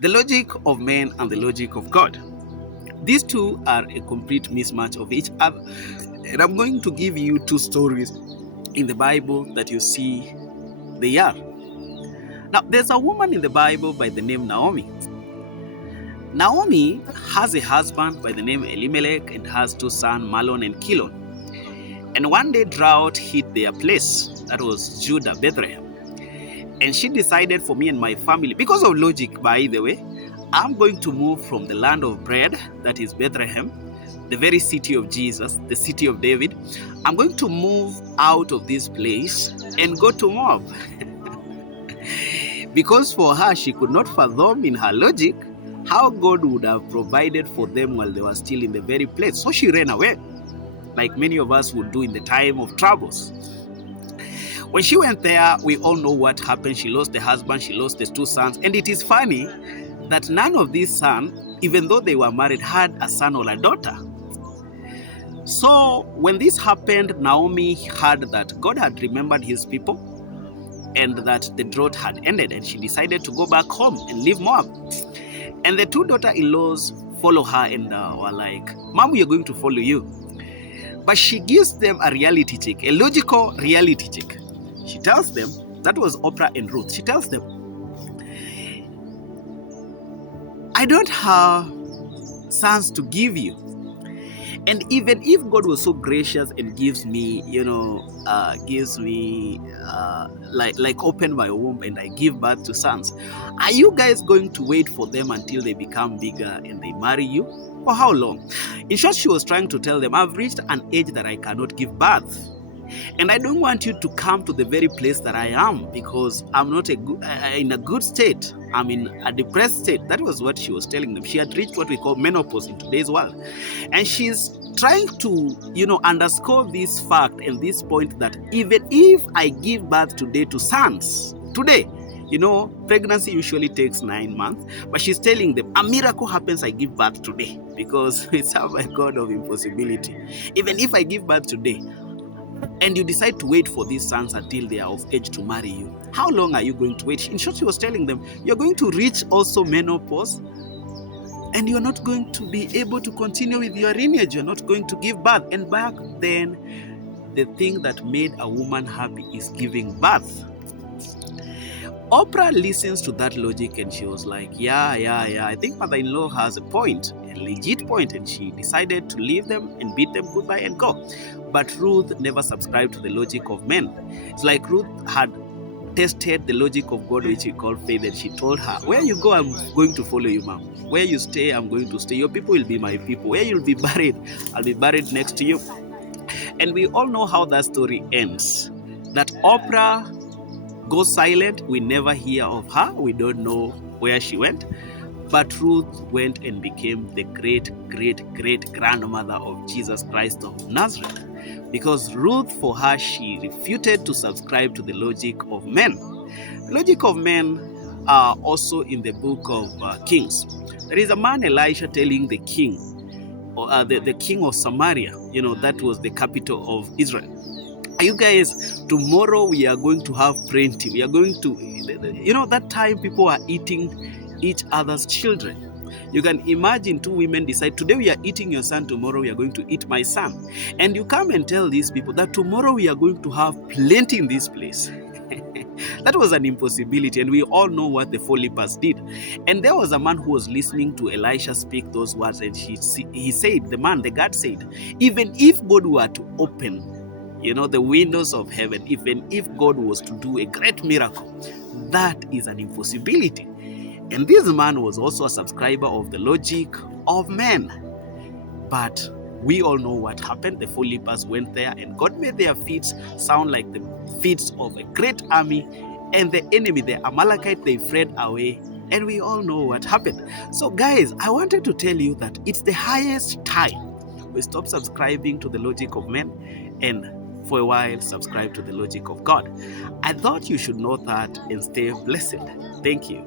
The logic of men and the logic of God. These two are a complete mismatch of each other. And I'm going to give you two stories in the Bible that you see they are. Now, there's a woman in the Bible by the name Naomi. Naomi has a husband by the name Elimelech and has two sons, Mahlon and Chilion. And one day drought hit their place, that was Judah, Bethlehem. And she decided for me and my family, because of logic, by the way, I'm going to move from the land of bread, that is Bethlehem, the very city of Jesus, the city of David. I'm going to move out of this place and go to Moab. Because for her, she could not fathom in her logic how God would have provided for them while they were still in the very place. So she ran away, like many of us would do in the time of troubles. When she went there, we all know what happened. She lost the husband, she lost the two sons. And it is funny that none of these sons, even though they were married, had a son or a daughter. So when this happened, Naomi heard that God had remembered his people and that the drought had ended, and she decided to go back home and leave Moab. And the two daughter-in-laws follow her and were like, Mom, we are going to follow you. But she gives them a reality check, a logical reality check. She tells them, that was Oprah and Ruth, she tells them, I don't have sons to give you. And even if God was so gracious and gives me, like open my womb and I give birth to sons, are you guys going to wait for them until they become bigger and they marry you? For how long? In short, she was trying to tell them, I've reached an age that I cannot give birth. And I don't want you to come to the very place that I am because I'm not in a good state. I'm in a depressed state. That was what she was telling them. She had reached what we call menopause in today's world. And she's trying to, underscore this fact and this point that even if I give birth today to sons, today, pregnancy usually takes 9 months, but she's telling them a miracle happens, I give birth today because it's a God of impossibility. Even if I give birth today, and you decide to wait for these sons until they are of age to marry you, how long are you going to wait? In short, she was telling them, you're going to reach also menopause, and you're not going to be able to continue with your lineage. You're not going to give birth. And back then, the thing that made a woman happy is giving birth. Oprah listens to that logic and she was like, yeah, I think mother-in-law has a point, a legit point, and she decided to leave them and bid them goodbye and go. But Ruth never subscribed to the logic of men. It's like Ruth had tested the logic of God, which we call faith, and she told her, where you go, I'm going to follow you, mom. Where you stay, I'm going to stay. Your people will be my people. Where you'll be buried, I'll be buried next to you. And we all know how that story ends. That Oprah goes silent. We never hear of her. We don't know where she went. But Ruth went and became the great grandmother of Jesus Christ of Nazareth. Because Ruth, for her, she refuted to subscribe to the logic of men. The logic of men are also in the book of Kings. There is a man, Elisha, telling the king, the king of Samaria, that was the capital of Israel. You guys, tomorrow we are going to have plenty. We are going to, that time people are eating each other's children. You can imagine two women decide, today we are eating your son, tomorrow we are going to eat my son. And you come and tell these people that tomorrow we are going to have plenty in this place. That was an impossibility, and we all know what the four lepers did. And there was a man who was listening to Elisha speak those words, and he said, the God said, even if God were to open the windows of heaven, even if God was to do a great miracle, that is an impossibility. And this man was also a subscriber of the logic of men. But we all know what happened. The four lepers went there, and God made their feet sound like the feet of a great army. And the enemy, the Amalekite, they fled away. And we all know what happened. So guys, I wanted to tell you that it's the highest time we stop subscribing to the logic of men and for a while subscribe to the logic of God. I thought you should know that and stay blessed. Thank you.